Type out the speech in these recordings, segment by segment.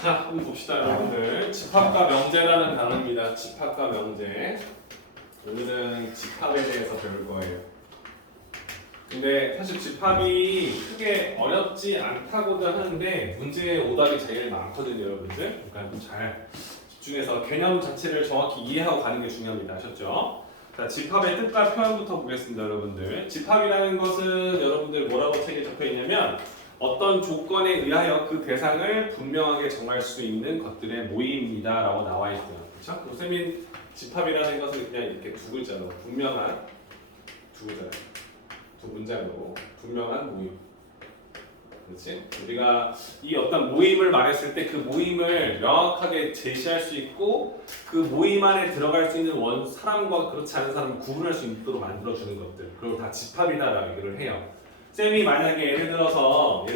자, 한번 봅시다, 여러분들. 집합과 명제라는 단어입니다. 집합과 명제. 오늘은 집합에 대해서 배울 거예요. 근데 사실 집합이 크게 어렵지 않다고도 하는데 문제의 오답이 제일 많거든요, 여러분들. 그러니까 좀 잘 집중해서 개념 자체를 정확히 이해하고 가는 게 중요합니다. 아셨죠? 자, 집합의 뜻과 표현부터 보겠습니다, 여러분들. 집합이라는 것은 여러분들 뭐라고 책에 적혀 있냐면 어떤 조건에 의하여 그 대상을 분명하게 정할 수 있는 것들의 모임이다 라고 나와 있고요. 그렇죠? 선생님, 집합이라는 것은 그냥 이렇게 두 글자로 분명한 두 글자로 두 문장으로 분명한 모임. 그렇지? 우리가 이 어떤 모임을 말했을 때 그 모임을 명확하게 제시할 수 있고 그 모임 안에 들어갈 수 있는 사람과 그렇지 않은 사람을 구분할 수 있도록 만들어주는 것들, 그리고 다 집합이다라고 얘기를 해요. 쌤이 만약에 예를 들어서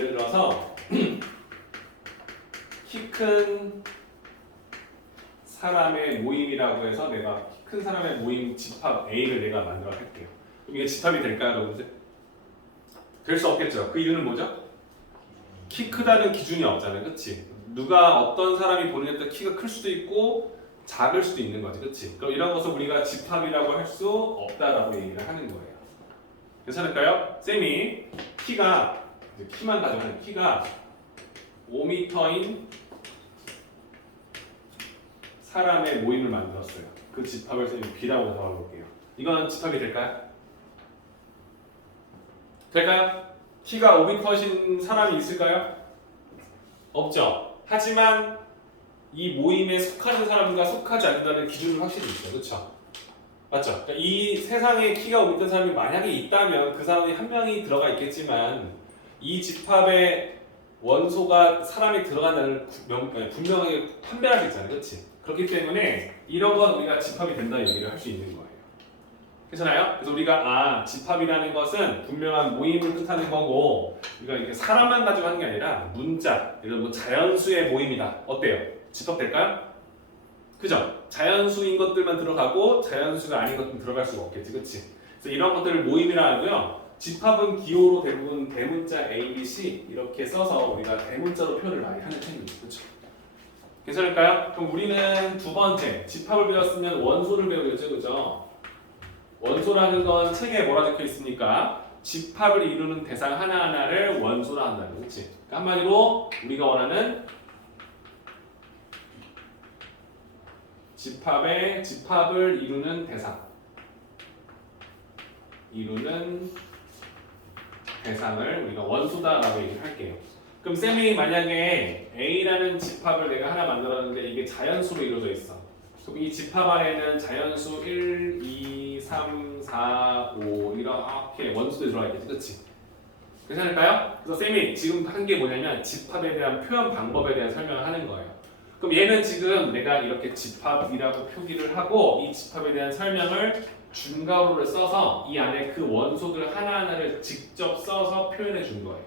키 큰 사람의 모임이라고 해서 내가 키 큰 사람의 모임 집합 A를 내가 만들어 할게요. 그럼 이게 집합이 될까요, 여러분들? 될 수 없겠죠. 그 이유는 뭐죠? 키 크다는 기준이 없잖아요, 그렇지? 누가 어떤 사람이 보느냐에 따라 키가 클 수도 있고 작을 수도 있는 거지, 그렇지? 그럼 이런 것을 우리가 집합이라고 할 수 없다라고 얘기를 하는 거예요. 괜찮을까요? 쌤이 키만 가져가는 키가 5m인 사람의 모임을 만들었어요. 그 집합을 쌤이 B라고 잡아볼게요. 이건 집합이 될까요? 될까요? 키가 5m인 사람이 있을까요? 없죠. 하지만 이 모임에 속하는 사람과 속하지 않는다는 기준은 확실히 있죠. 그렇죠? 맞죠? 그러니까 이 세상에 키가 5m 사람이 만약에 있다면 그 사람이 한 명이 들어가 있겠지만 이 집합의 원소가 사람이 들어간다는 분명하게 판별할 수 있잖아요. 그렇지? 그렇기 때문에 이런 건 우리가 집합이 된다는 얘기를 할 수 있는 거예요. 괜찮아요? 그래서 우리가 집합이라는 것은 분명한 모임을 뜻하는 거고 우리가 이렇게 사람만 가지고 하는 게 아니라 문자, 예를 들어 자연수의 모임이다. 어때요? 집합 될까요? 그죠? 자연수인 것들만 들어가고 자연수가 아닌 것들은 들어갈 수가 없겠지, 그렇지? 그래서 이런 것들을 모임이라 하고요. 집합은 기호로 대부분 대문자 A, B, C 이렇게 써서 우리가 대문자로 표현을 많이 하는 편입니다, 그렇죠? 괜찮을까요? 그럼 우리는 두 번째 집합을 배웠으면 원소를 배우겠죠, 그죠? 원소라는 건 책에 뭐라 적혀 있습니까? 집합을 이루는 대상 하나하나를 원소라 한다는 거지. 그러니까 한마디로 우리가 원하는 집합을 이루는 대상을 우리가 원소다라고 얘기를 할게요. 그럼 쌤이 만약에 A라는 집합을 내가 하나 만들었는데 이게 자연수로 이루어져 있어. 그럼 이 집합 안에는 자연수 1, 2, 3, 4, 5 이렇게 원수들이 들어가 있겠지, 그렇지? 괜찮을까요? 그래서 쌤이 지금 한 게 뭐냐면 집합에 대한 표현 방법에 대한 설명을 하는 거예요. 그럼 얘는 지금 내가 이렇게 집합이라고 표기를 하고 이 집합에 대한 설명을 준가로를 써서 이 안에 그 원소들 하나하나를 직접 써서 표현해 준 거예요.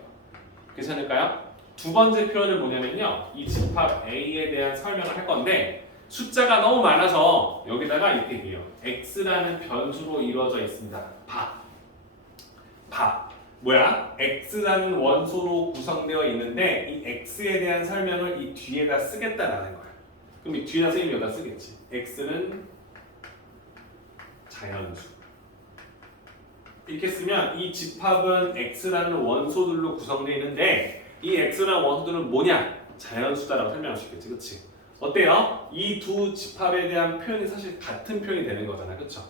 괜찮을까요? 두 번째 표현은 뭐냐면요. 이 집합 A에 대한 설명을 할 건데 숫자가 너무 많아서 여기다가 이렇게 얘기해요. X라는 변수로 이루어져 있습니다. 뭐야? X라는 원소로 구성되어 있는데 이 X에 대한 설명을 이 뒤에다 쓰겠다라는 거야. 그럼 이 뒤에다 쌤이 여기다 쓰겠지. X는 자연수. 이렇게 쓰면 이 집합은 X라는 원소들로 구성되어 있는데 이 X라는 원소들은 뭐냐? 자연수다라고 설명할 수 있겠지, 그렇지? 어때요? 이 두 집합에 대한 표현이 사실 같은 표현이 되는 거잖아, 그렇죠?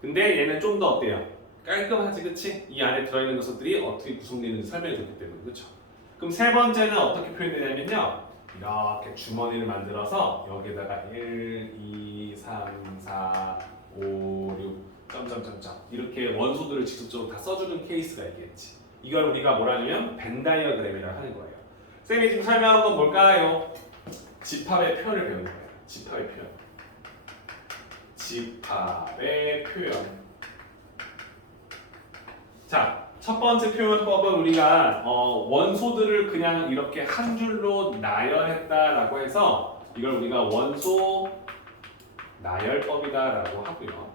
근데 얘는 좀 더 어때요? 깔끔하지, 그렇지? 이 안에 들어있는 녀석들이 어떻게 구성되는지 설명해 줬기 때문에, 그렇죠? 그럼 세 번째는 어떻게 표현되냐면요, 이렇게 주머니를 만들어서 여기에다가 1, 2, 3, 4, 5, 6 점점점점 이렇게 원소들을 직접적으로 다 써주는 케이스가 있겠지. 이걸 우리가 뭐라 하냐면 벤 다이어그램이라고 하는 거예요. 쌤이 지금 설명한 건 뭘까요? 집합의 표현을 배우는 거예요. 집합의 표현. 자, 첫 번째 표현법은 우리가 원소들을 그냥 이렇게 한 줄로 나열했다라고 해서 이걸 우리가 원소 나열법이다라고 하고요.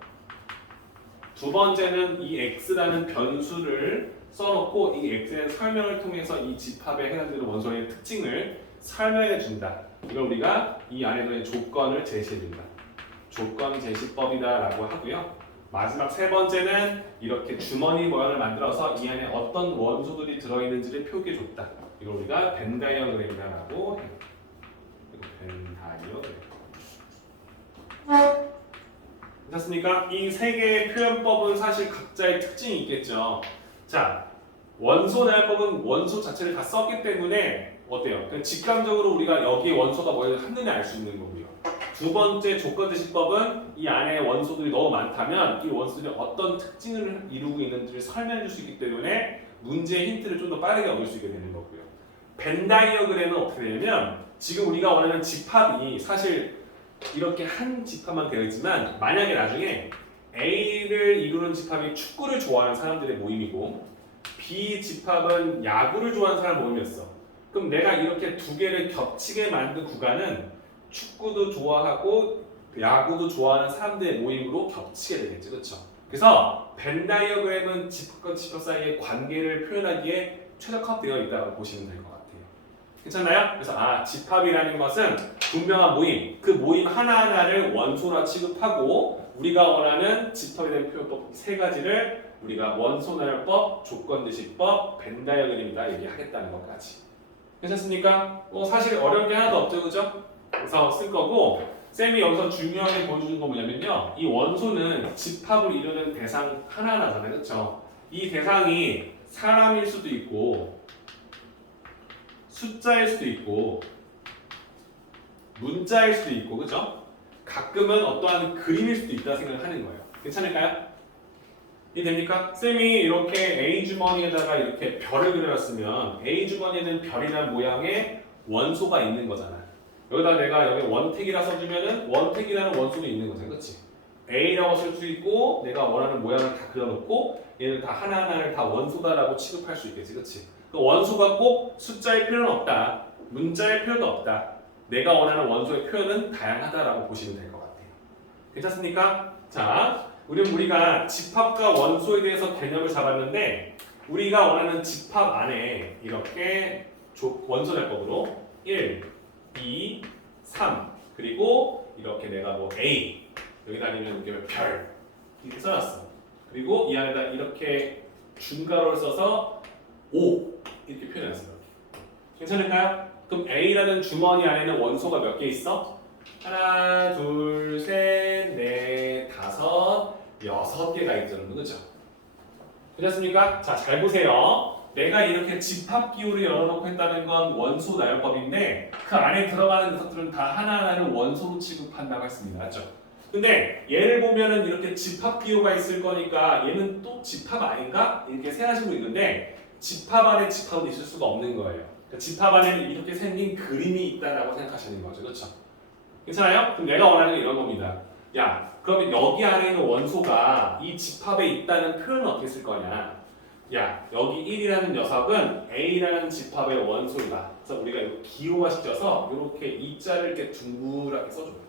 두 번째는 이 X라는 변수를 써놓고 이 X의 설명을 통해서 이 집합에 해당되는 원소의 특징을 설명해 준다. 이걸 우리가 이 안에 들어있는 조건을 제시해 준다. 조건 제시법이다라고 하고요. 마지막 세 번째는 이렇게 주머니 모양을 만들어서 이 안에 어떤 원소들이 들어있는지를 표기해 줬다. 이걸 우리가 벤 다이어그램이라고 해요. 벤 다이어그램. 괜찮습니까? 이 세 개의 표현법은 사실 각자의 특징이 있겠죠. 자, 원소 나열법은 원소 자체를 다 썼기 때문에 어때요? 그냥 직감적으로 우리가 여기에 원소가 뭘 한눈에 알 수 있는 거고요. 두 번째 조건 제시법은 이 안에 원소들이 너무 많다면 이 원소들이 어떤 특징을 이루고 있는지를 설명해 줄 수 있기 때문에 문제의 힌트를 좀 더 빠르게 얻을 수 있게 되는 거고요. 벤 다이어그램은 어떻게 되냐면 지금 우리가 원하는 집합이 사실 이렇게 한 집합만 되어 있지만 만약에 나중에 A를 이루는 집합이 축구를 좋아하는 사람들의 모임이고 B 집합은 야구를 좋아하는 사람 모임이었어. 그럼 내가 이렇게 두 개를 겹치게 만든 구간은 축구도 좋아하고 야구도 좋아하는 사람들의 모임으로 겹치게 되겠죠. 그렇죠? 그래서 벤 다이어그램은 집합과 집합 사이의 관계를 표현하기에 최적화되어 있다고 보시면 될 것 같아요. 괜찮나요? 그래서 집합이라는 것은 분명한 모임, 그 모임 하나하나를 원소라 취급하고 우리가 원하는 집합에 대한 표현법 세 가지를 우리가 원소 나열법, 조건 제시법, 벤 다이어그램이다 얘기하겠다는 것까지. 괜찮습니까? 사실 어려운 게 하나도 없죠, 그죠? 그래서 쓸 거고 쌤이 여기서 중요하게 보여주는 건 뭐냐면요, 이 원소는 집합을 이루는 대상 하나하나잖아요, 그렇죠? 이 대상이 사람일 수도 있고 숫자일 수도 있고 문자일 수도 있고, 그죠? 가끔은 어떠한 그림일 수도 있다 생각하는 거예요. 괜찮을까요? 이해됩니까? 쌤이 이렇게 A 주머니에다가 이렇게 별을 그려놨으면 A 주머니에는 별이라는 모양의 원소가 있는 거잖아. 여기다 내가 여기 원택이라 써주면은 원택이라는 원소도 있는 거잖아, 그렇지? A라고 쓸 수 있고 내가 원하는 모양을 다 그려놓고 얘는 다 하나하나를 다 원소다라고 취급할 수 있겠지, 그렇지? 그 원소가 꼭 숫자의 표현은 없다, 문자의 표현도 없다. 내가 원하는 원소의 표현은 다양하다라고 보시면 될 것 같아요. 괜찮습니까? 자, 우리가 집합과 원소에 대해서 개념을 잡았는데 우리가 원하는 집합 안에 이렇게 원소날법으로 1, 2, 3 그리고 이렇게 내가 뭐 A 여기다 아니면 이렇게 별 이렇게 써놨어. 그리고 이 안에다 이렇게 중괄호를 써서 5 이렇게 표현했어요. 괜찮을까요? 그럼 A라는 주머니 안에는 원소가 몇 개 있어? 하나, 둘, 셋, 넷, 다섯, 6개가 있죠, 그렇죠? 괜찮습니까? 자, 잘 보세요. 내가 이렇게 집합 기호를 열어놓고 했다는 건 원소 나열법인데 그 안에 들어가는 녀석들은 다 하나하나를 원소로 취급한다고 했습니다, 맞죠? 근데 얘를 보면은 이렇게 집합 기호가 있을 거니까 얘는 또 집합 아닌가? 이렇게 생각하시고 있는데 집합 안에 집합은 있을 수가 없는 거예요. 그러니까 집합 안에는 이렇게 생긴 그림이 있다라고 생각하시는 거죠, 그렇죠? 괜찮아요? 그럼 내가 원하는 게 이런 겁니다. 야, 그러면 여기 안에 있는 원소가 이 집합에 있다는 표현은 어떻게 쓸 거냐? 야, 여기 1이라는 녀석은 A라는 집합의 원소이다. 그래서 우리가 이거 기호화 시켜서 이렇게 이자를 이렇게 둥그랗게 써줘요.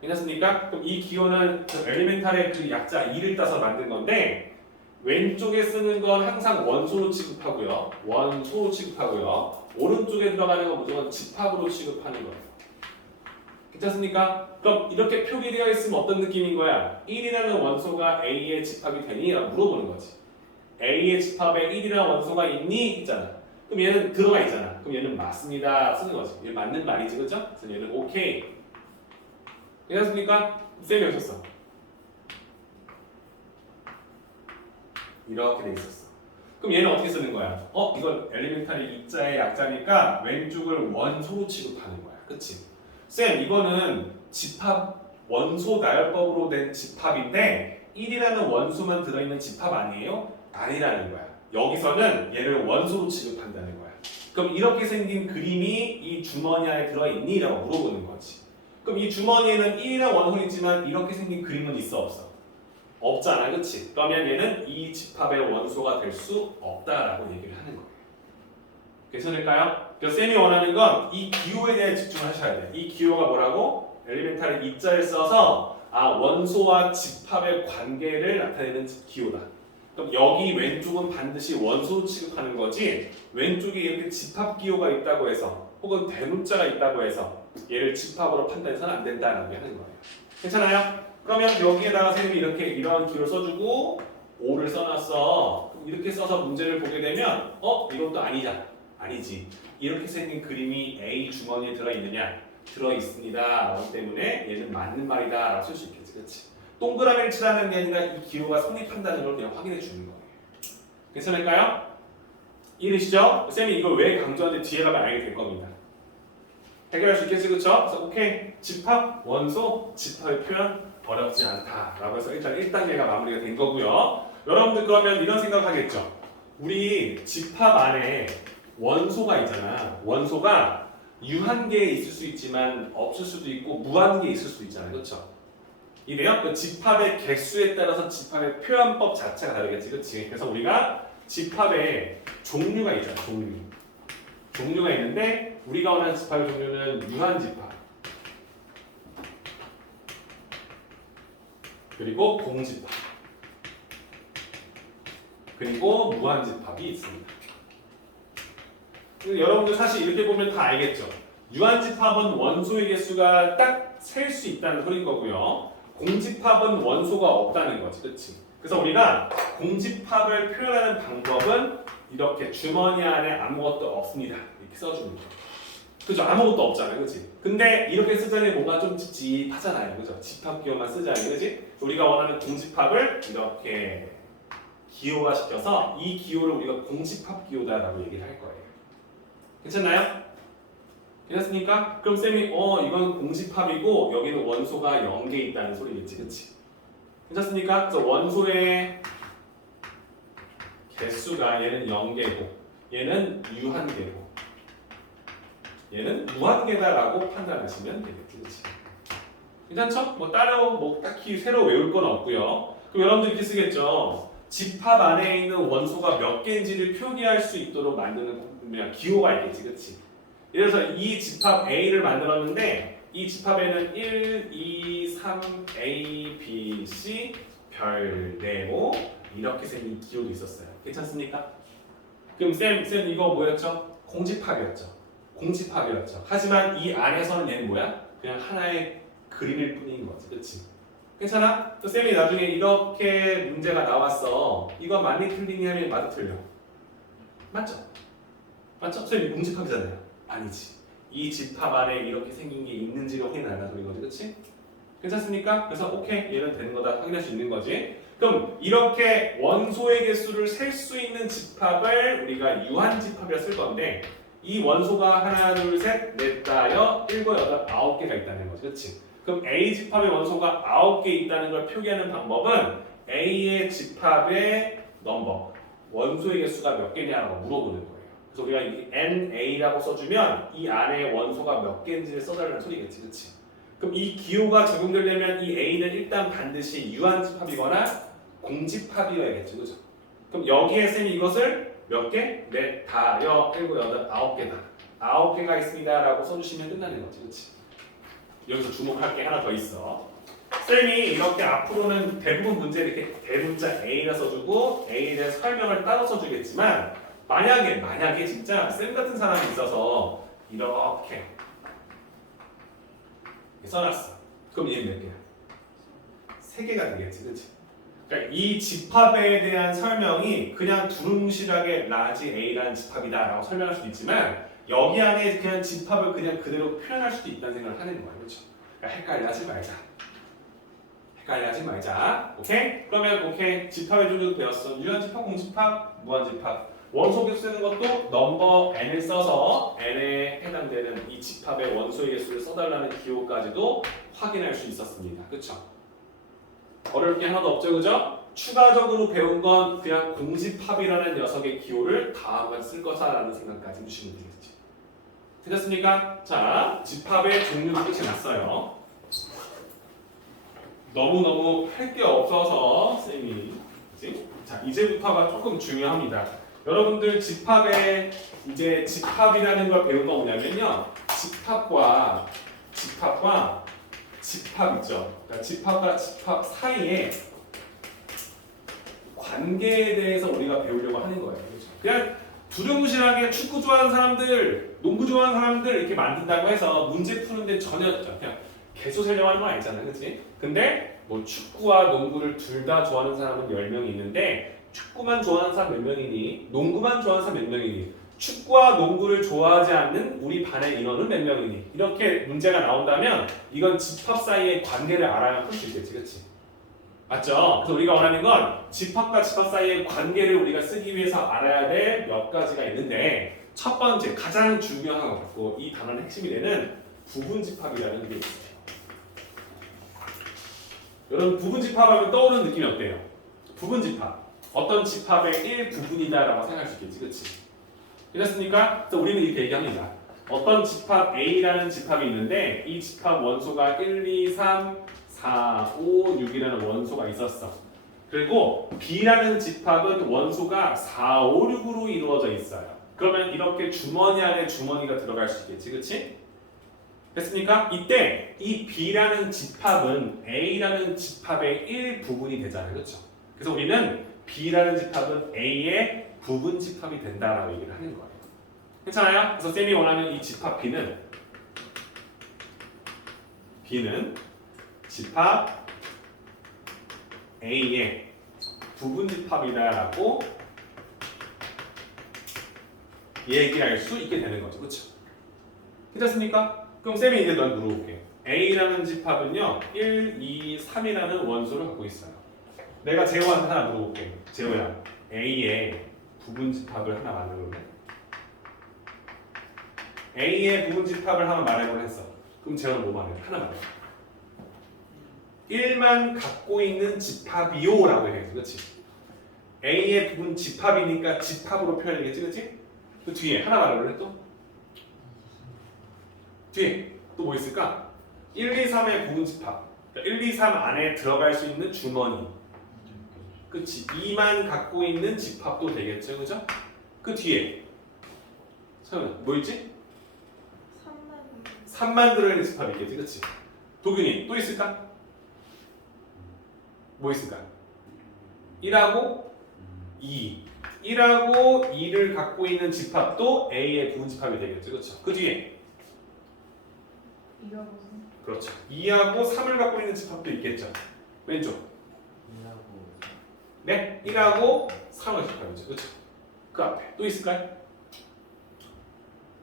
괜찮습니까? 그럼 이 기호는 그 엘리멘탈의 그 약자 2를 따서 만든 건데 왼쪽에 쓰는 건 항상 원소로 취급하고요. 원소로 취급하고요. 오른쪽에 들어가는 건 무조건 집합으로 취급하는 거예요. 괜찮습니까? 그럼 이렇게 표기되어 있으면 어떤 느낌인 거야? 1이라는 원소가 A의 집합이 되니? 라고 물어보는 거지. A의 집합에 1이라는 원소가 있니? 있잖아. 그럼 얘는 들어가 있잖아. 그럼 얘는 맞습니다. 쓰는 거지. 얘 맞는 말이지, 그죠? 그래서 얘는 오케이. 괜찮습니까? 쌤이 오셨어. 이렇게 돼 있었어. 그럼 얘는 어떻게 쓰는 거야? 이건 엘리멘탈이 이자의 약자니까 왼쪽을 원소로 취급하는 거야. 그치? 쌤, 이거는 집합 원소 나열법으로 된 집합인데 1이라는 원소만 들어있는 집합 아니에요? 아니라는 거야. 여기서는 얘를 원소로 취급한다는 거야. 그럼 이렇게 생긴 그림이 이 주머니 안에 들어있니? 라고 물어보는 거지. 그럼 이 주머니에는 1이라는 원소는 있지만 이렇게 생긴 그림은 있어 없어? 없잖아, 그치? 그러면 얘는 이 집합의 원소가 될 수 없다라고 얘기를 하는 거예요. 괜찮을까요? 그래서 쌤이 원하는 건 이 기호에 대해 집중을 하셔야 돼요. 이 기호가 뭐라고? 엘리멘탈의 이자를 써서 원소와 집합의 관계를 나타내는 기호다. 그럼 여기 왼쪽은 반드시 원소로 취급하는 거지 왼쪽에 이렇게 집합 기호가 있다고 해서 혹은 대문자가 있다고 해서 얘를 집합으로 판단해서는 안 된다는 게 하는 거예요. 괜찮아요? 그러면 여기에다가 선생님이 이렇게 이런 기호를 써주고 5를 써놨어. 그럼 이렇게 써서 문제를 보게 되면 이것도 아니잖아. 아니지. 이렇게 생긴 그림이 A 주머니에 들어있느냐? 들어있습니다. 라고 때문에 얘는 맞는 말이다 라고 쓸 수 있겠지. 그렇지? 동그라미를 칠하는 게 아니라 이 기호가 성립한다는 걸 그냥 확인해 주는 거예요. 괜찮을까요? 이해되시죠? 쌤이 이걸 왜 강조하는데 뒤에 가면 알게 될 겁니다. 해결할 수 있겠지, 그쵸? 그래서 오케이, 집합, 원소, 집합의 표현 어렵지 않다 라고 해서 일단 1단계가 마무리가 된 거고요. 여러분들 그러면 이런 생각하겠죠? 우리 집합 안에 원소가 있잖아. 원소가 유한계에 있을 수 있지만 없을 수도 있고 무한계에 있을 수도 있잖아요. 그쵸? 이래요? 그 집합의 개수에 따라서 집합의 표현법 자체가 다르겠지, 그치? 그래서 우리가 집합의 종류가 있잖아, 종류가 있는데 우리가 원하는 집합의 종류는 유한집합 그리고 공집합 그리고 무한집합이 있습니다. 여러분들 사실 이렇게 보면 다 알겠죠? 유한집합은 원소의 개수가 딱 셀 수 있다는 소린 거고요. 공집합은 원소가 없다는 거지, 그치? 그래서 우리가 공집합을 표현하는 방법은 이렇게 주머니 안에 아무것도 없습니다. 이렇게 써주는 거예요. 그죠? 아무것도 없잖아요, 그치? 근데 이렇게 쓰자니 뭔가 좀 찝찝하잖아요, 그죠? 집합기호만 쓰자니, 그치? 우리가 원하는 공집합을 이렇게 기호화 시켜서 이 기호를 우리가 공집합기호다라고 얘기를 할 거예요. 괜찮나요? 괜찮습니까? 그럼 쌤이 이건 공집합이고 여기는 원소가 0개 있다는 소리겠지, 그치? 괜찮습니까? 그래서 원소의 개수가 얘는 0개고 얘는 유한계고 얘는 무한계다라고 판단하시면 되겠지, 그치? 괜찮죠? 뭐 따로 뭐 딱히 새로 외울 건 없고요. 그럼 여러분들 이렇게 쓰겠죠? 집합 안에 있는 원소가 몇 개인지를 표기할 수 있도록 만드는 기호가 있겠지, 그치? 그래서 이 집합 A를 만들었는데 이 집합에는 1, 2, 3, A, B, C, 별, 네모 이렇게 생긴 기호도 있었어요. 괜찮습니까? 그럼 쌤 이거 뭐였죠? 공집합이었죠. 하지만 이 안에서는 얘는 뭐야? 그냥 하나의 그림일 뿐인 거지, 그렇지? 괜찮아? 또 쌤이 나중에 이렇게 문제가 나왔어. 이거 맞니 틀리니 하면 맞아 틀려. 맞죠? 쌤이 공집합이잖아요. 아니지. 이 집합 안에 이렇게 생긴 게 있는지를 확인하는 소린 거지, 그렇지? 괜찮습니까? 그래서 오케이, 얘는 되는 거다 확인할 수 있는 거지. 그럼 이렇게 원소의 개수를 셀 수 있는 집합을 우리가 유한집합이라 쓸 건데 이 원소가 하나, 둘, 셋, 넷, 다, 일곱, 여덟, 9개가 있다는 거지, 그렇지? 그럼 A 집합의 원소가 9개 있다는 걸 표기하는 방법은 A의 집합의 넘버, 원소의 개수가 몇 개냐라고 물어보는 거예요. 그래서 우리가 이 NA라고 써주면 이 안에 원소가 몇 개인지를 써달라는 소리겠지, 그렇지? 그럼 이 기호가 적용되려면 이 A는 일단 반드시 유한집합이거나 공집합이어야겠지, 그죠? 그럼 여기에 쌤이 이것을 몇 개? 넷, 다, 일곱, 여덟, 9개다. 9개가 있습니다라고 써주시면 끝나는 거지, 그렇지? 여기서 주목할 게 하나 더 있어. 쌤이 이렇게 앞으로는 대부분 문제 이렇게 대문자 A라 써주고 A에 대한 설명을 따로 써주겠지만 만약에 진짜 쌤 같은 사람이 있어서 이렇게 써놨어. 그럼 얘는 몇 개야? 3개가 되겠지, 그렇지? 그러니까 이 집합에 대한 설명이 그냥 두루뭉실하게 라지 A라는 집합이다라고 설명할 수도 있지만 여기 안에 그냥 집합을 그냥 그대로 표현할 수도 있다는 생각을 하는 거야, 그렇죠? 그러니까 헷갈려하지 말자. 오케이? 그러면 오케이, 집합의 종류도 배웠어. 유한집합, 공집합, 무한집합. 원소 개수 쓰는 것도 넘버 n을 써서 n에 해당되는 이 집합의 원소의 개수를 써달라는 기호까지도 확인할 수 있었습니다. 그쵸? 어려울 게 하나도 없죠, 그죠? 추가적으로 배운 건 그냥 공집합이라는 녀석의 기호를 다음번 쓸 거다라는 생각까지 주시면 되겠지. 되셨습니까? 자, 집합의 종류도 끝이 났어요. 너무너무 할 게 없어서 쌤이 자, 이제부터가 조금 중요합니다. 여러분들 집합의 이제 집합이라는 걸 배운 거 뭐냐면요, 집합과 집합 있죠. 그러니까 집합과 집합 사이에 관계에 대해서 우리가 배우려고 하는 거예요. 그렇죠? 그냥 두루뭉실하게 축구 좋아하는 사람들, 농구 좋아하는 사람들 이렇게 만든다고 해서 문제 푸는데 전혀 그냥 개수 세려고 건 아니잖아, 그렇지? 근데 뭐 축구와 농구를 둘 다 좋아하는 사람은 10명이 있는데 축구만 좋아하는 사람 몇 명이니? 농구만 좋아하는 사람 몇 명이니? 축구와 농구를 좋아하지 않는 우리 반의 인원은 몇 명이니? 이렇게 문제가 나온다면 이건 집합 사이의 관계를 알아야 풀 수 있겠지, 그렇지? 맞죠? 그래서 우리가 원하는 건 집합과 집합 사이의 관계를 우리가 쓰기 위해서 알아야 될 몇 가지가 있는데 첫 번째, 가장 중요한 것 같고 이 단어의 핵심이 되는 부분집합이라는 게 있어요. 여러분 부분집합하면 떠오르는 느낌이 어때요? 부분집합. 어떤 집합의 일부분이다라고 생각할 수 있겠지, 그렇지? 그렇습니까? 그래서 우리는 이렇게 얘기합니다. 어떤 집합 A라는 집합이 있는데 이 집합 원소가 1, 2, 3, 4, 5, 6이라는 원소가 있었어. 그리고 B라는 집합은 원소가 4, 5, 6으로 이루어져 있어요. 그러면 이렇게 주머니 안에 주머니가 들어갈 수 있겠지, 그렇지? 됐습니까? 이때 이 B라는 집합은 A라는 집합의 일부분이 되잖아요, 그렇죠? 그래서 우리는 B라는 집합은 A의 부분 집합이 된다라고 얘기를 하는 거예요. 괜찮아요? 그래서 쌤이 원하는 이 집합 B는 집합 A의 부분 집합이다라고 얘기할 수 있게 되는 거죠, 그렇죠? 괜찮습니까? 그럼 쌤이 이제 넌 물어볼게. A라는 집합은요 1, 2, 3이라는 원소를 갖고 있어요. 내가 재호한테 하나 물어볼게. 재호야, A의 부분 집합을 하나 만들어볼래? A의 부분 집합을 하나 말해보려 했어. 그럼 재호는 뭐 말해? 하나 말해. 1만 갖고 있는 집합이요라고 얘기했어, 그렇지? A의 부분 집합이니까 집합으로 표현하겠지, 그렇지? 그 뒤에 하나 말해볼래 또? 뒤에 또 뭐 있을까? 1, 2, 3의 부분 집합. 그러니까 1, 2, 3 안에 들어갈 수 있는 주머니. 그치? 2만 갖고 있는 집합도 되겠죠, 그죠? 그 뒤에 서연아, 뭐 있지? 3만 들어있는 집합이 있겠지, 그치? 도균이 또 있을까? 뭐 있을까? 1하고 2. 1하고 2를 갖고 있는 집합도 A의 부분 집합이 되겠죠, 그렇죠? 그 뒤에 2하고 3. 그렇죠. 2하고 3을 갖고 있는 집합도 있겠죠. 왼쪽. 네, 1하고 3을 집합이죠, 그렇죠? 그 앞에 또 있을까요?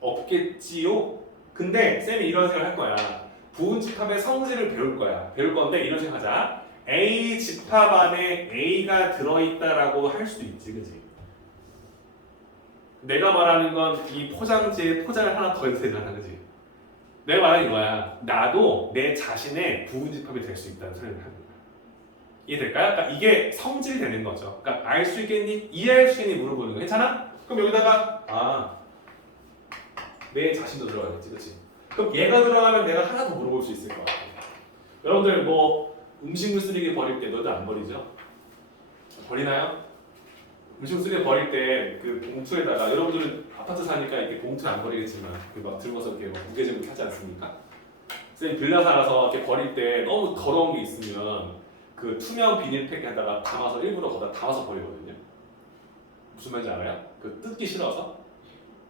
없겠지요. 근데 쌤이 이런 생각을 할 거야. 부분 집합의 성질을 배울 거야. 배울 건데 이런 생각하자. A 집합 안에 A가 들어있다라고 할 수도 있지, 그지? 내가 말하는 건 이 포장지에 포장을 하나 더 해도 되잖아, 그지? 내가 말하는 이거야. 나도 내 자신의 부분 집합이 될 수 있다는 소리를 하는 거야. 이해될까요? 그러니까 이게 성질이 되는 거죠. 그러니까 알 수 있겠니? 이해할 수 있니? 물어보는 거. 괜찮아? 그럼 여기다가 내 자신도 들어가겠지, 그렇지? 그럼 얘가 들어가면 내가 하나 더 물어볼 수 있을 것 같아. 여러분들 뭐 음식물 쓰레기 버릴 때 너도 안 버리죠? 버리나요? 음식물 쓰레기 버릴 때 그 봉투에다가 여러분들은 아파트 사니까 이렇게 봉투는 안 버리겠지만 그 막 들고서 이렇게 막 무게중을 하지 않습니까? 선생님 빌라 살아서 이렇게 버릴 때 너무 더러운 게 있으면 그 투명 비닐팩에다가 담아서 일부러 거기다 담아서 버리거든요. 무슨 말인지 알아요? 그 뜯기 싫어서?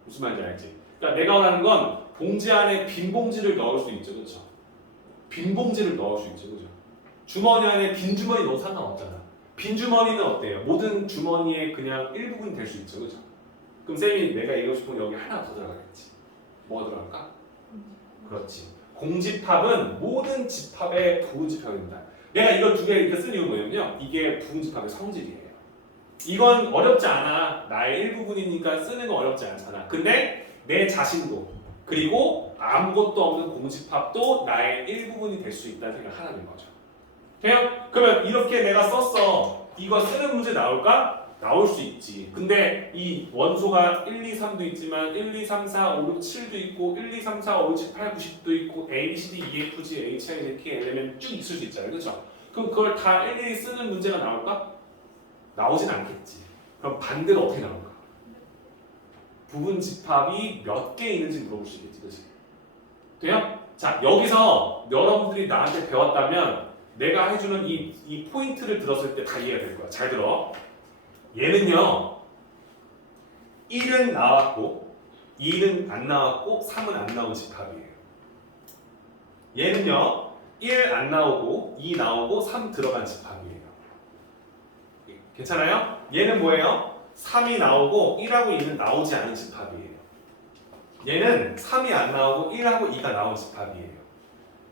무슨 말인지 알지? 그러니까 내가 원하는 건 봉지 안에 빈 봉지를 넣을 수 있죠, 그렇죠? 빈 봉지를 넣을 수 있죠, 그렇죠? 주머니 안에 빈 주머니 넣어도 상관없잖아. 빈 주머니는 어때요? 모든 주머니의 그냥 일부분이 될 수 있죠, 그렇죠? 그럼 쌤이 내가 얘기하고 싶은 건 여기 하나 더 들어가겠지. 뭐가 들어갈까? 그렇지. 공집합은 모든 집합의 부분집합입니다. 내가 이걸 두 개 이렇게 쓴 이유는 뭐냐면요. 이게 부분집합의 성질이에요. 이건 어렵지 않아. 나의 일부분이니까 쓰는 건 어렵지 않잖아. 근데 내 자신도 그리고 아무것도 없는 공집합도 나의 일부분이 될 수 있다는 생각을 하라는 거죠. 돼요? 그러면 이렇게 내가 썼어. 이거 쓰는 문제 나올까? 나올 수 있지. 근데 이 원소가 1, 2, 3도 있지만 1, 2, 3, 4, 5, 6, 7도 있고 1, 2, 3, 4, 5, 6, 7, 8, 9, 10도 있고 A, B, C, D, E, F, G, H, I, J, K, L, M, N 쭉 있을 수 있잖아요. 그렇죠? 그럼 그걸 다 일일이 쓰는 문제가 나올까? 나오진 않겠지. 그럼 반대로 어떻게 나올까? 부분 집합이 몇 개 있는지 물어볼 수 있겠지. 그렇지? 돼요? 자, 여기서 여러분들이 나한테 배웠다면 내가 해주는 이 포인트를 들었을 때 다 이해가 될 거야. 잘 들어. 얘는요 1은 나왔고 2는 안 나왔고 3은 안 나온 집합이에요. 얘는요 1 안 나오고 2 나오고 3 들어간 집합이에요. 괜찮아요? 얘는 뭐예요? 3이 나오고 1하고 2는 나오지 않은 집합이에요. 얘는 3이 안 나오고 1하고 2가 나온 집합이에요.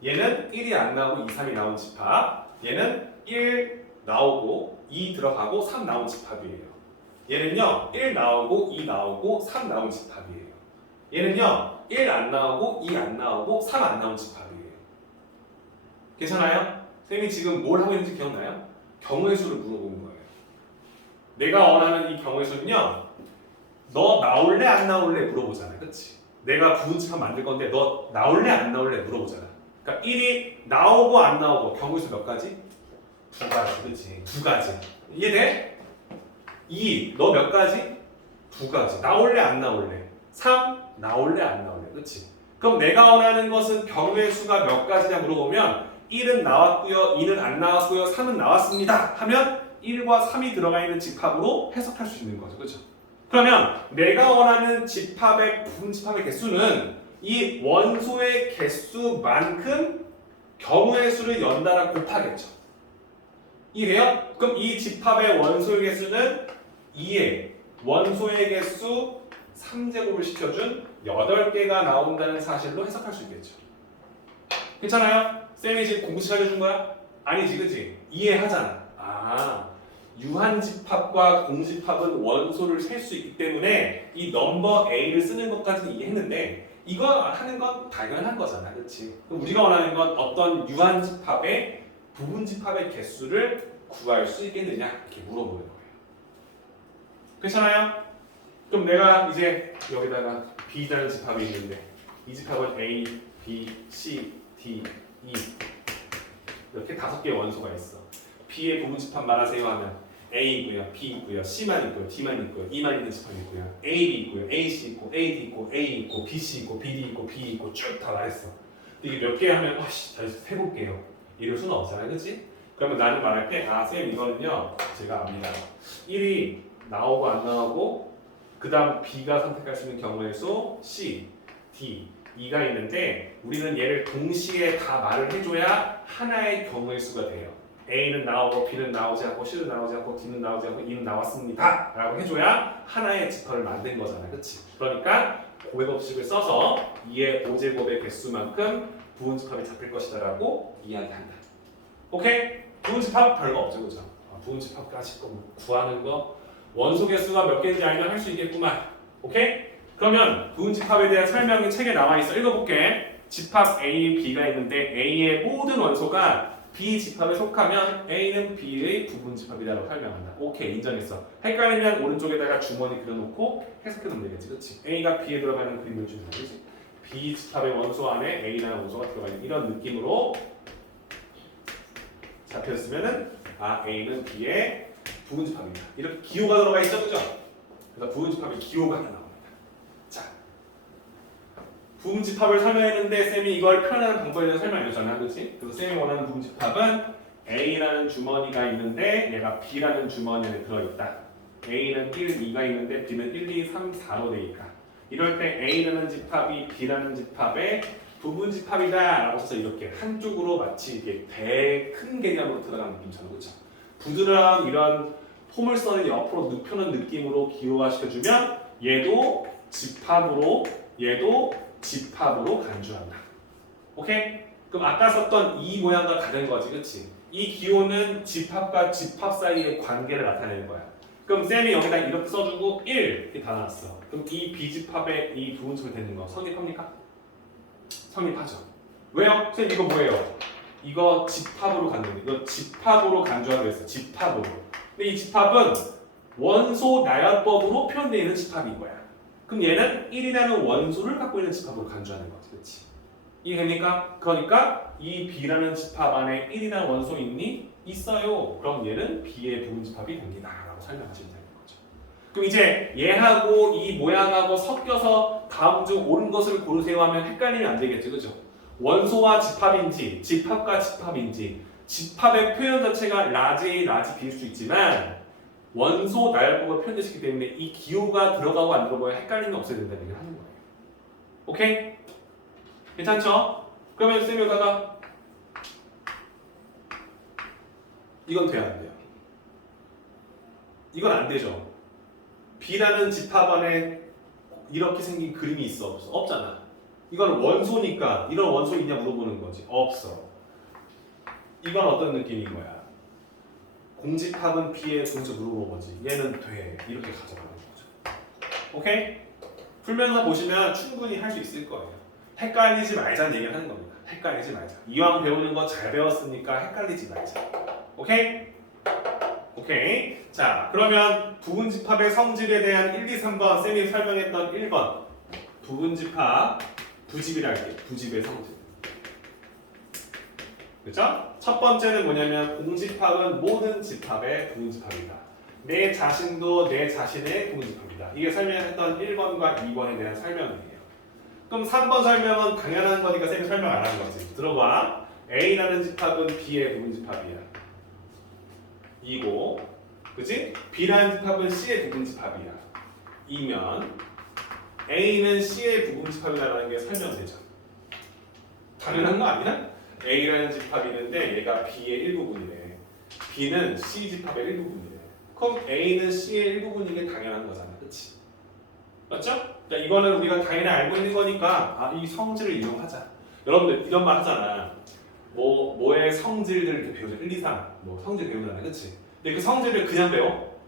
얘는 1이 안 나오고 2, 3이 나온 집합. 얘는 1 나오고 2 들어가고 3 나온 집합이에요. 얘는요 1 나오고 2 나오고 3 나온 집합이에요. 얘는요 1 안 나오고 2 안 나오고 3 안 나온 집합이에요. 괜찮아요? 선생님이 지금 뭘 하고 있는지 기억나요? 경우의 수를 물어보는 거예요. 내가 원하는 이 경우의 수는요 너 나올래 안 나올래 물어보잖아요. 그치? 내가 부분집합 만들 건데 너 나올래 안 나올래 물어보잖아. 그러니까 1이 나오고 안 나오고 경우의 수 몇 가지? 두 가지. 그치? 두 가지. 이해돼? 2 너 몇 가지? 두 가지. 나올래 안 나올래? 3 나올래 안 나올래? 그치? 그럼 내가 원하는 것은 경우의 수가 몇 가지냐 물어보면 1은 나왔고요 2는 안 나왔고요 3은 나왔습니다 하면 1과 3이 들어가 있는 집합으로 해석할 수 있는 거죠. 그렇죠? 그러면 내가 원하는 집합의 부분집합의 개수는 이 원소의 개수만큼 경우의 수를 연달아 곱하겠죠. 이해요? 그럼 이 집합의 원소의 개수는 2의 원소의 개수 3제곱을 시켜준 8개가 나온다는 사실로 해석할 수 있겠죠. 괜찮아요? 쌤이 지금 공부 시작해준 거야? 아니지, 그치? 이해하잖아. 아, 유한집합과 공집합은 원소를 셀 수 있기 때문에 이 넘버 A를 쓰는 것까지는 이해했는데 이거 하는 건 당연한 거잖아, 그치? 그럼 우리가 원하는 건 어떤 유한집합의 부분집합의 개수를 구할 수 있겠느냐 이렇게 물어보는 거예요. 괜찮아요? 그럼 내가 이제 여기다가 B라는 집합이 있는데 이 집합은 A, B, C, D, E 이렇게 5개의 원소가 있어. B의 부분집합 말하세요 하면 A 있고요, B 있고요, C만 있고요, D만 있고요, E만 있는 집합이 있고요, A, B 있고요, AC 있고, AD 있고, A 있고, BC 있고, BD 있고, B 있고 쭉 다 말했어. 근데 이게 몇 개 하면 다시 세볼게요. 이럴 수는 없잖아요, 그렇지? 그러면 나는 말할게, 아 쌤 이거는요 제가 압니다. 1이 나오고 안 나오고 그 다음 B가 선택할 수 있는 경우의 수 C, D, E가 있는데 우리는 얘를 동시에 다 말을 해줘야 하나의 경우의 수가 돼요. A는 나오고 B는 나오지 않고 C는 나오지 않고 D는 나오지 않고 E는 나왔습니다 라고 해줘야 하나의 집합을 만든 거잖아, 그치? 그러니까 고백법칙을 써서 2의 5제곱의 개수만큼 부분집합이 잡힐 것이다 라고 이야기한다. 오케이? 부분집합 별거 없죠, 그죠? 부분집합까지 구하는 거 원소 개수가 몇 개인지 알면 할 수 있겠구만. 오케이? 그러면 부분집합에 대한 설명이 책에 나와 있어. 읽어볼게. 집합 A, B가 있는데 A의 모든 원소가 B 집합에 속하면 A는 B의 부분집합이라고 설명한다. 오케이, 인정했어. 헷갈리면 오른쪽에다가 주머니 그려놓고 해석해놓으면 되겠지, 그렇지? A가 B에 들어가는 그림을 주는 거지. B 집합의 원소 안에 A라는 원소가 들어가 있는 이런 느낌으로 잡혔으면은 아 A는 B의 부분집합이다. 이렇게 기호가 들어가 있죠, 그죠? 그래서 부분집합의 기호가 하나 나옵니다. 자, 부분집합을 설명했는데 쌤이 이걸 표현하는 방법에 대해서 설명해줬잖아, 그렇지? 그래서 쌤이 원하는 부분집합은 A라는 주머니가 있는데 얘가 B라는 주머니 안에 들어있다. A는 1, 2가 있는데 B는 1, 2, 3, 4로 되니까 이럴 때 A라는 집합이 B라는 집합의 부분집합이다 라고 써서 이렇게 한쪽으로 마치 이게 큰 개념으로 들어가는 느낌처럼, 그렇죠? 부드러운 이런 포물선을 옆으로 눕혀놓은 느낌으로 기호화시켜주면 얘도 집합으로 간주한다. 오케이? 그럼 아까 썼던 이 모양과 다른 거지, 그렇지? 이 기호는 집합과 집합 사이의 관계를 나타내는 거야. 그럼 쌤이 여기다 이렇게 써주고 1 이렇게 달아놨어. 그럼 이 비집합의 이 부분점이 되는 거 성립합니까? 성립하죠. 왜요? 쌤 이거 뭐예요? 이거 집합으로 간주해. 이거 집합으로 간주하기로 했어. 집합으로. 근데 이 집합은 원소 나열법으로 표현되어 있는 집합인 거야. 그럼 얘는 1이라는 원소를 갖고 있는 집합으로 간주하는 거지, 그렇지? 이해됩니까? 그러니까 이 B라는 집합 안에 1이라는 원소 있니? 있어요. 그럼 얘는 B의 부분집합이 됩니다. 라고 설명하시면 되는 거죠. 그럼 이제 얘하고 이 모양하고 섞여서 다음 중 옳은 것을 고르세요 하면 헷갈리면 안 되겠죠, 그죠? 원소와 집합인지, 집합과 집합인지, 집합의 표현 자체가 라지 A일 수 있지만 원소 나열법을 표현했기 때문에 이 기호가 들어가고 안 들어가고 헷갈리면 없애야 된다는 얘기를 하는 거예요. 오케이? 괜찮죠? 그러면 쌤이 여기다가 이건 돼야 안 돼요? 이건 안 되죠. B라는 집합 안에 이렇게 생긴 그림이 있어 없어? 없잖아. 이건 원소니까 이런 원소 있냐 물어보는 거지. 없어. 이건 어떤 느낌인 거야? 공집합은 B의 동수 물어보는 거지. 얘는 돼. 이렇게 가져가는 거죠. 오케이? 풀면서 보시면 충분히 할 수 있을 거예요. 헷갈리지 말자는 얘기를 하는 겁니다. 헷갈리지 말자. 이왕 배우는 거 잘 배웠으니까 헷갈리지 말자. 오케이? 오케이. 자, 그러면 부분집합의 성질에 대한 1, 2, 3번 쌤이 설명했던 1번 부분집합 부집이랄게. 부집의 성질. 그렇죠? 첫 번째는 뭐냐면 공집합은 모든 집합의 부분집합이다. 내 자신도 내 자신의 부분집합이다. 이게 설명했던 1번과 2번에 대한 설명이에요. 그럼 3번 설명은 당연한 거니까 쌤이 설명 안 한 거지. 들어봐. A라는 집합은 B의 부분집합이야. 이고, 그치? B라는 집합은 C의 부분집합이야. 이면 A는 C의 부분집합이라는 게 설명되죠. 당연한 거 아니야? A라는 집합이 있는데 얘가 B의 일부분이래. B는 C 집합의 일부분이래. 그럼 A는 C의 일부분인 게 당연한 거잖아. 그치? 맞죠? 그러니까 이거는 우리가 당연히 알고 있는 거니까 이 성질을 이용하자. 여러분들 이런 말 하잖아. 뭐의 성질들 이렇게 배우자. 1, 2, 3. 성질 배우잖아. 그치? 근데 그 성질을 그냥 배워?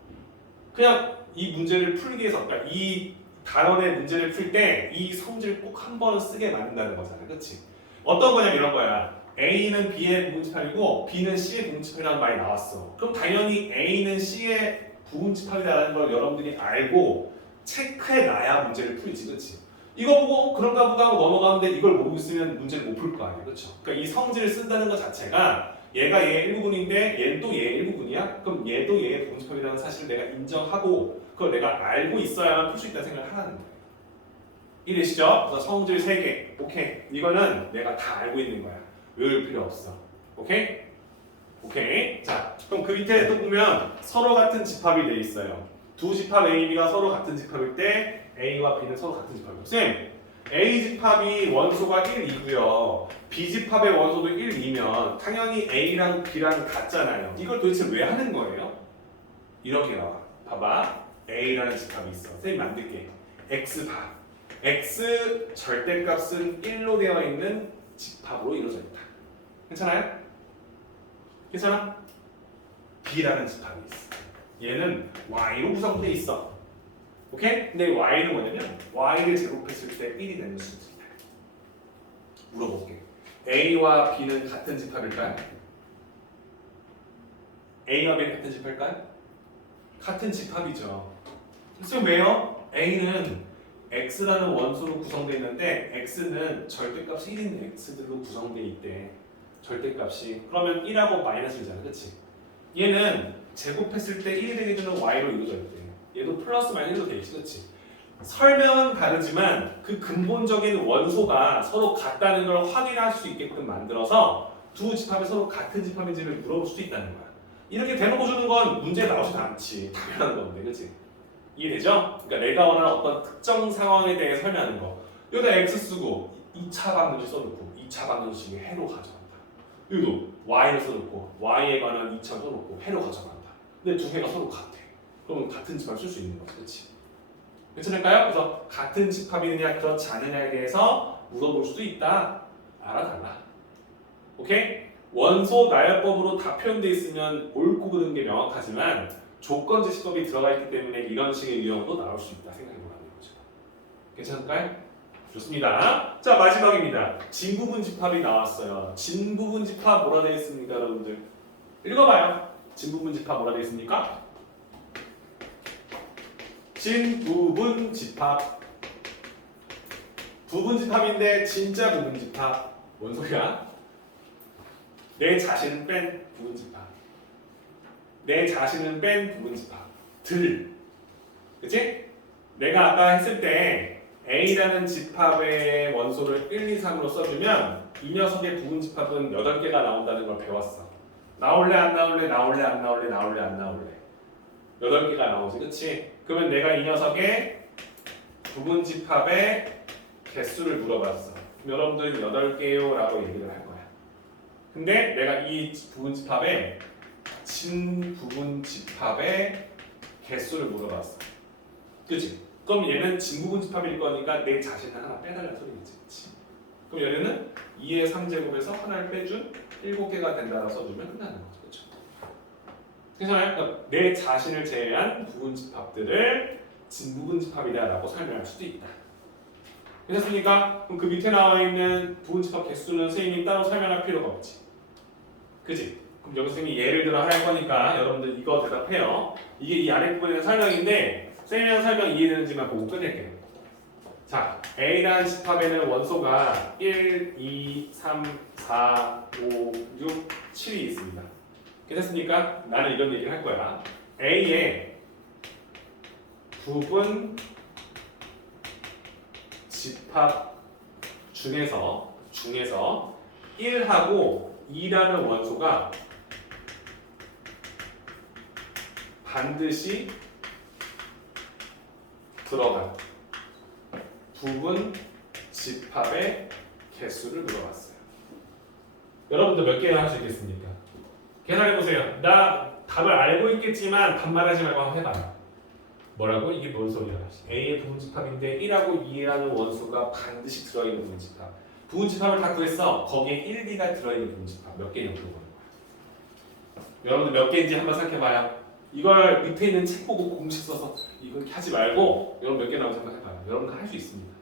그냥 이 문제를 풀기 위해서, 그러니까 이 단원의 문제를 풀 때 이 성질을 꼭 한 번은 쓰게 만든다는 거잖아. 그치? 어떤 거냐면 이런 거야. A는 B의 부분집합이고 B는 C의 부분집합이라는 말이 나왔어. 그럼 당연히 A는 C의 부분집합이라는 걸 여러분들이 알고 체크해놔야 문제를 풀지. 그치? 이거 보고 그런가 보다 하고 넘어가는데 이걸 모르고 있으면 문제를 못 풀 거 아니야. 그렇죠? 그러니까 이 성질을 쓴다는 것 자체가 얘가 얘의 일부분인데 얘는 또 얘의 일부분이야? 그럼 얘도 얘의 부분집합이라는 사실을 내가 인정하고 그걸 내가 알고 있어야만 풀 수 있다는 생각을 하는 거예요. 이해되시죠? 그래서 성질 3개. 오케이. 이거는 내가 다 알고 있는 거야. 외울 필요 없어. 오케이? 오케이. 자, 그럼 그 밑에 또 보면 서로 같은 집합이 돼 있어요. 두 집합 A, B가 서로 같은 집합일 때 A와 B는 서로 같은 집합이고 쌤, A 집합이 원소가 1이고요. B 집합의 원소도 1이면 당연히 A랑 B랑 같잖아요. 이걸 도대체 왜 하는 거예요? 이렇게 나와. 봐봐. A라는 집합이 있어. 쌤이 만들게. X밥. X 절대값은 1로 되어 있는 집합으로 이루어져 있다. 괜찮아요? 괜찮아? B라는 집합이 있어. 얘는 Y로 구성되어 있어. 오케이? 근데 Y는 뭐냐면 Y를 제곱했을 때 1이 되는 수들이다. 물어볼게. A와 B는 같은 집합일까요? A와 B는 같은 집합일까요? 같은 집합이죠. 그래서 왜요? A는 X라는 원소로 구성되어 있는데 X는 절대값이 1인 X들로 구성되어 있대. 절대값이. 그러면 1하고 마이너스 1이잖아. 그치? 얘는 제곱했을 때 1이 되게 되는 Y로 이루어져 있대. 얘도 플러스 마이너스로 되어 있지. 그치? 설명은 다르지만 그 근본적인 원소가 서로 같다는 걸 확인할 수 있게끔 만들어서 두 집합이 서로 같은 집합인지를 물어볼 수도 있다는 거야. 이렇게 대놓고 주는 건 문제에 나오지도 않지. 당연한 건데. 그치? 이해되죠? 그러니까 내가 원하는 어떤 특정 상황에 대해 설명하는 거. 여기다 x 쓰고 2차 방정식 써놓고 2차 방정식의 해로 가져간다. 여기도 y를 써놓고 y에 관한 2차 써놓고 해로 가져간다. 근데 두 개가 서로 같아. 그러면 같은 집합을 쓸 수 있는 거지. 그렇지? 괜찮을까요? 그래서 같은 집합이느냐 그렇지 않느냐에 대해서 물어볼 수도 있다. 알아달라. 오케이? 원소 나열법으로 다 표현되어 있으면 옳고 그른 게 명확하지만 조건 제시법이 들어가 있기 때문에 이런 식의 유형도 나올 수 있다 생각해보라는 거죠. 괜찮을까요? 좋습니다. 자, 마지막입니다. 진부분 집합이 나왔어요. 진부분 집합 뭐라 되어 있습니까, 여러분들? 읽어봐요. 진부분 집합 뭐라 되어 있습니까? 진부분 집합. 부분 집합인데 진짜 부분 집합. 뭔 소리야? 내 자신은 뺀 부분 집합. 내 자신은 뺀 부분 집합. 그치? 내가 아까 했을 때 A라는 집합의 원소를 1, 2, 3으로 써주면 이 녀석의 부분 집합은 8개가 나온다는 걸 배웠어. 나올래 안 나올래 나올래 안 나올래 나올래 안 나올래. 8개가 나오지, 그치? 그러면 내가 이 녀석의 부분집합의 개수를 물어봤어. 그럼 여러분들은 8개요 라고 얘기를 할 거야. 근데 내가 이 부분집합의 진부분집합의 개수를 물어봤어. 그치? 그럼 얘는 진부분집합일 거니까 내 자신을 하나 빼달라는 소리겠지, 그치? 그럼 얘는 2의 3제곱에서 하나를 빼준 7개가 된다라고 써주면 끝나는 거죠, 그렇죠? 괜찮아요? 그러니까 내 자신을 제외한 부분집합들을 진부분집합이다라고 설명할 수도 있다. 괜찮습니까? 그럼 그 밑에 나와 있는 부분집합 개수는 선생님이 따로 설명할 필요가 없지. 그지? 그럼 여기 선생님이 예를 들어 할 거니까 여러분들 이거 대답해요. 이게 이 아랫부분의 설명인데 선생님이랑 설명 이해되는지만 보고 끝낼게요. 자, A라는 집합에는 원소가 1, 2, 3, 4, 5, 6, 7이 있습니다. 괜찮습니까? 나는 이런 얘기를 할 거야. A의 부분 집합 중에서 1하고 2라는 원소가 반드시 들어간 부분 집합의 개수를 물어봤어요. 여러분들 몇 개나 할 수 있겠습니까? 계산해보세요. 나 답을 알고 있겠지만 반말하지 말고 한번 해봐요. 뭐라고? 이게 뭔 소리야? A의 부분집합인데 1하고 2라는 원소가 반드시 들어있는 부분집합. 부분집합을 다 구했어. 거기에 1, 2가 들어있는 부분집합 몇 개냐고 물어보는 거야. 여러분들 몇 개인지 한번 생각해봐요. 이걸 밑에 있는 책 보고 공식 써서 이걸 하지 말고 여러분 몇 개 나오는지 생각해봐요. 여러분들 할 수 있습니다.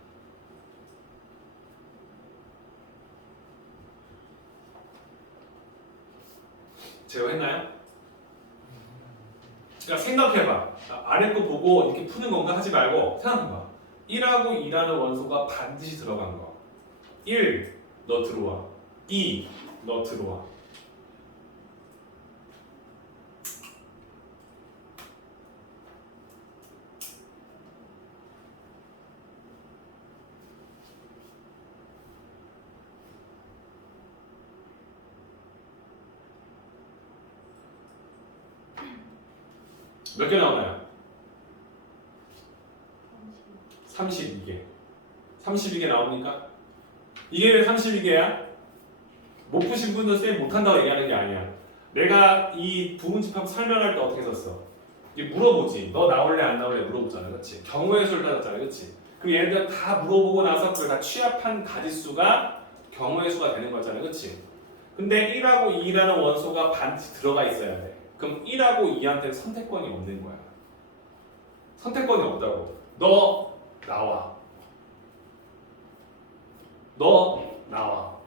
제어했나요? 그러니까 생각해봐. 아래 거 보고 이렇게 푸는 건가 하지 말고 생각해봐. 1하고 2라는 원소가 반드시 들어간 거. 1, 너 들어와. 2, 너 들어와. 몇 개 나오나요? 32개. 32개 나옵니까? 이게 왜 32개야? 못 푸신 분은 쌤 못한다고 얘기하는 게 아니야. 내가 이 부분집합 설명할 때 어떻게 썼어? 이게 물어보지. 너 나올래 안 나올래 물어보잖아, 그렇지? 경우의 수를 따졌잖아, 그렇지? 그럼 얘네들 다 물어보고 나서 그걸 다 취합한 가지수가 경우의 수가 되는 거잖아, 그렇지? 근데 1하고 2라는 원소가 반드시 들어가 있어야 돼. 그럼 1하고 2한테는 선택권이 없는 거야. 선택권이 없다고. 너 나와. 너 나와.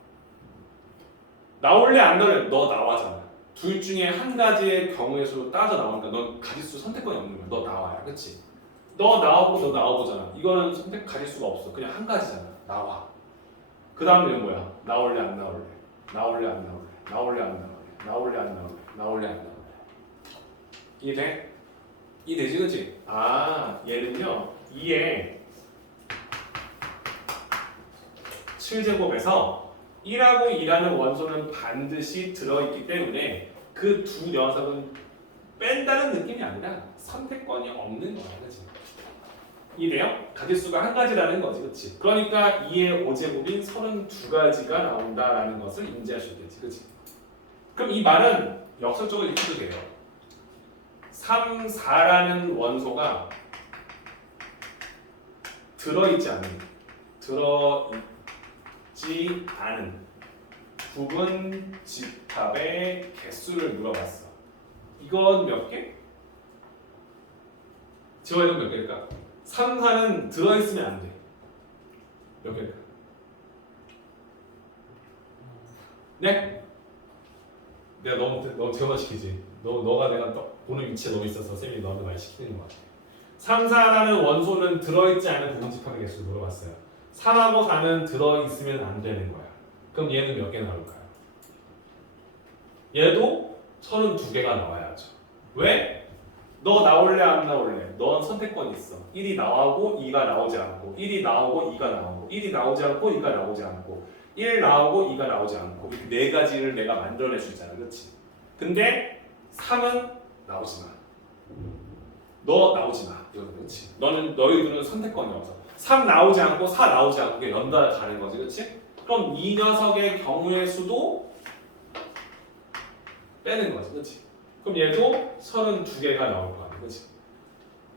나올래 안 나올래? 너 나와잖아. 둘 중에 한 가지의 경우의 수로 따져 나오니까 넌 가지수 선택권이 없는 거야. 너 나와야, 그렇지? 너 나오고 너 나오고잖아. 이거는 선택 가지수가 없어. 그냥 한 가지잖아. 나와. 그 다음에는 뭐야? 나올래 안 나올래? 나올래 안 나올래? 나올래 안 나올래? 나올래 안 나올래? 나올래 안 나올래? 이해돼? 이해되지, 그치? 아, 얘는요 2에 7제곱에서 1하고 2라는 원소는 반드시 들어있기 때문에 그 두 녀석은 뺀다는 느낌이 아니라 선택권이 없는 거야, 그치? 이해돼요? 가짓수가 한 가지라는 거지, 그치? 그러니까 2의 5제곱인 32가지가 나온다라는 것을 인지하셔야 되지, 그치? 그럼 이 말은 역설적으로 이렇게 해도 돼요. 3, 4라는 원소가 들어있지 않은 부분 집합의 개수를 물어봤어. 이건 몇 개? 지워야 몇 개일까? 3, 4는 들어있으면 안 돼. 몇 개일까? 네? 내가 너무 제어시키지. 너가 내가 보는 위치에 너무 있어서 쌤이 너한테 많이 시키는 것 같아. 3, 4라는 원소는 들어있지 않은 부분집합의 개수를 물어봤어요. 3하고 4는 들어있으면 안 되는 거야. 그럼 얘는 몇 개 나올까요? 얘도 32개가 나와야죠. 왜? 너 나올래 안 나올래? 넌 선택권이 있어. 1이 나오고 2가 나오지 않고 1이 나오고 2가 나오고 1이 나오지 않고 2가 나오지 않고 1 나오고 2가 나오지 않고 이렇게 네 가지를 내가 만들어낼 수 있잖아, 그렇지? 근데 3은 나오지 마. 너 나오지 마. 이거는 그렇지. 너희들은 선택권이 없어. 3 나오지 않고 4 나오지 않고 그게 연달아 가는 거지, 그렇지? 그럼 이 녀석의 경우의 수도 빼는 거지, 그렇지? 그럼 얘도 32개가 나올 거 아니야, 그렇지?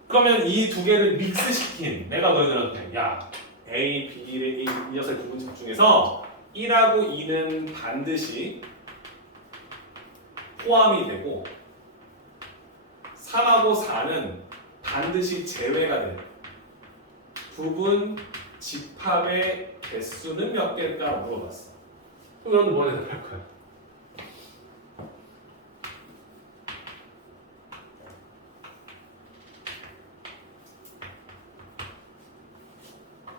그러면 이 두 개를 믹스시킨 내가 너희들한테 야 A, B를 이 녀석의 부분집 중에서 1하고 2는 반드시 포함이 되고 3하고 4는 반드시 제외가 돼. 부분 집합의 개수는 몇 개일까 물어봤어. 그럼 여러분 뭐 대답할 거야?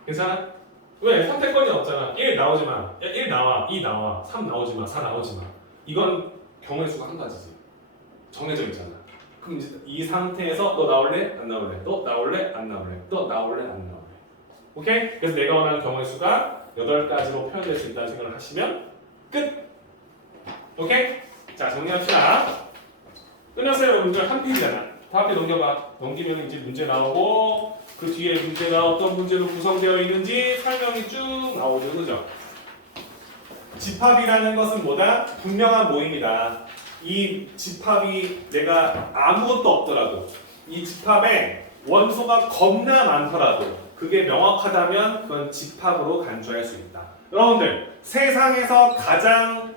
괜찮아? 왜? 선택권이 없잖아. 1 나오지 마. 1 나와. 2 나와. 3 나오지 마. 4 나오지 마. 이건 경우의 수가 한 가지지. 정해져 있잖아. 그럼 이제 이 상태에서 너 나올래? 안 나올래? 너 나올래? 안 나올래? 너 나올래? 안 나올래? 오케이? 그래서 내가 원하는 경우의 수가 8가지로 표현될 수 있다는 생각을 하시면 끝! 오케이? 자, 정리합시다. 끝났어요, 여러분들. 한 페이지잖아. 다음 페이지 넘겨봐. 넘기면 이제 문제 나오고 그 뒤에 문제가 어떤 문제로 구성되어 있는지 설명이 쭉 나오죠. 그죠? 집합이라는 것은 뭐다? 분명한 모임이다. 이 집합이 내가 아무것도 없더라도 이 집합에 원소가 겁나 많더라도 그게 명확하다면 그건 집합으로 간주할 수 있다. 여러분들 세상에서 가장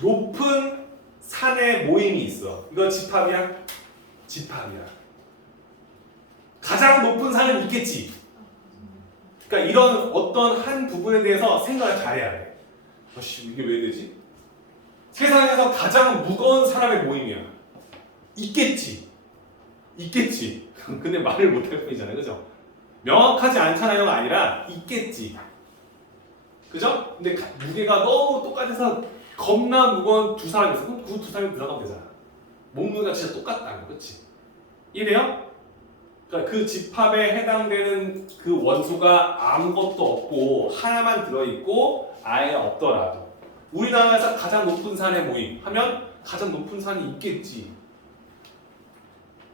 높은 산의 모임이 있어. 이거 집합이야? 집합이야. 가장 높은 산은 있겠지. 그러니까 이런 어떤 한 부분에 대해서 생각을 잘해야 돼. 아씨 이게 왜 되지? 세상에서 가장 무거운 사람의 모임이야. 있겠지. 있겠지. 근데 말을 못할 뿐이잖아요. 그죠? 명확하지 않잖아요가 아니라 있겠지. 그죠? 근데 무게가 너무 똑같아서 겁나 무거운 두 사람이 있어. 그럼 그 두 사람이 들어가면 되잖아. 몸무게가 진짜 똑같다고. 그렇지? 이해돼요? 그러니까 그 집합에 해당되는 그 원소가 아무것도 없고 하나만 들어있고 아예 없더라도 우리나라에서 가장 높은 산의 모임 하면 가장 높은 산이 있겠지.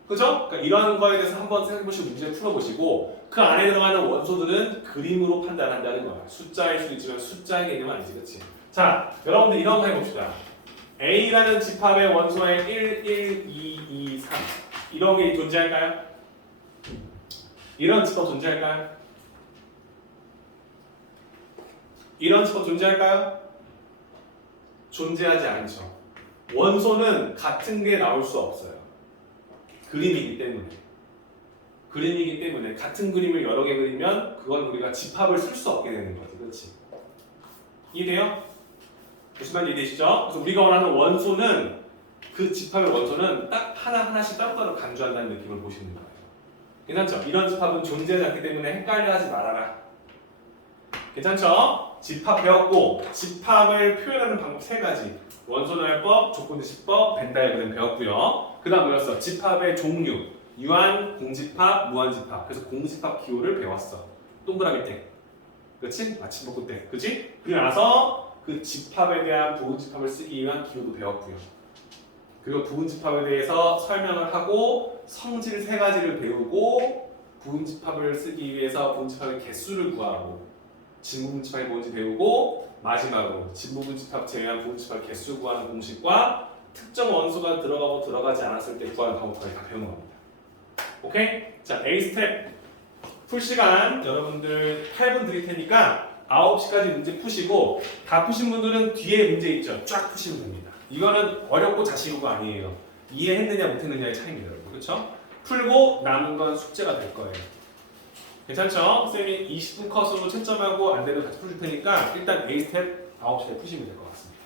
그죠? 그러니까 이런 거에 대해서 한번 생각해보시고 문제를 풀어보시고 그 안에 들어가는 원소들은 그림으로 판단한다는 거야. 숫자일 수도 있지만 숫자의 개념은 아니지. 그치? 자, 여러분들 이런 거 해봅시다. A라는 집합의 원소에 1, 1, 2, 2, 3 이런 게 존재할까요? 이런 집합 존재할까요? 이런 집합 존재할까요? 존재하지 않죠. 원소는 같은 게 나올 수 없어요. 그림이기 때문에. 그림이기 때문에 같은 그림을 여러 개 그리면 그건 우리가 집합을 쓸 수 없게 되는 거지. 그렇지? 이해돼요? 무슨 말인지 이해되시죠? 그래서 우리가 원하는 원소는 그 집합의 원소는 딱 하나하나씩 따로따로 간주한다는 느낌을 보시는 거예요. 괜찮죠? 이런 집합은 존재하지 않기 때문에 헷갈려 하지 말아라. 괜찮죠? 집합 배웠고 집합을 표현하는 방법 3가지 원소날법, 조건지시법, 벤다이어그램 배웠고요. 그 다음 뭐였어? 집합의 종류 유한, 공집합, 무한집합. 그래서 공집합 기호를 배웠어. 동그라미 때 그렇지? 마침 먹고 때 그렇지? 그리고 나서 그 집합에 대한 부분집합을 쓰기 위한 기호도 배웠고요. 그리고 부분집합에 대해서 설명을 하고 성질 3가지를 배우고 부분집합을 쓰기 위해서 부분집합의 개수를 구하고 진부분집합이 뭔지 배우고 마지막으로 진부분집합 제외한 부분집합 개수 구하는 공식과 특정 원소가 들어가고 들어가지 않았을 때 구하는 방법까지 다 배우는 겁니다. 오케이? 자, A 스텝 풀 시간 여러분들 8분 드릴 테니까 9시까지 문제 푸시고 다 푸신 분들은 뒤에 문제 있죠? 쫙 푸시면 됩니다. 이거는 어렵고 자시고가 아니에요. 이해했느냐 못했느냐의 차이입니다. 여러분. 그렇죠? 풀고 남은 건 숙제가 될 거예요. 괜찮죠? 쌤이 20분 컷으로 채점하고 안 되면 같이 풀 테니까 일단 A 스텝 9시에 푸시면 될 것 같습니다.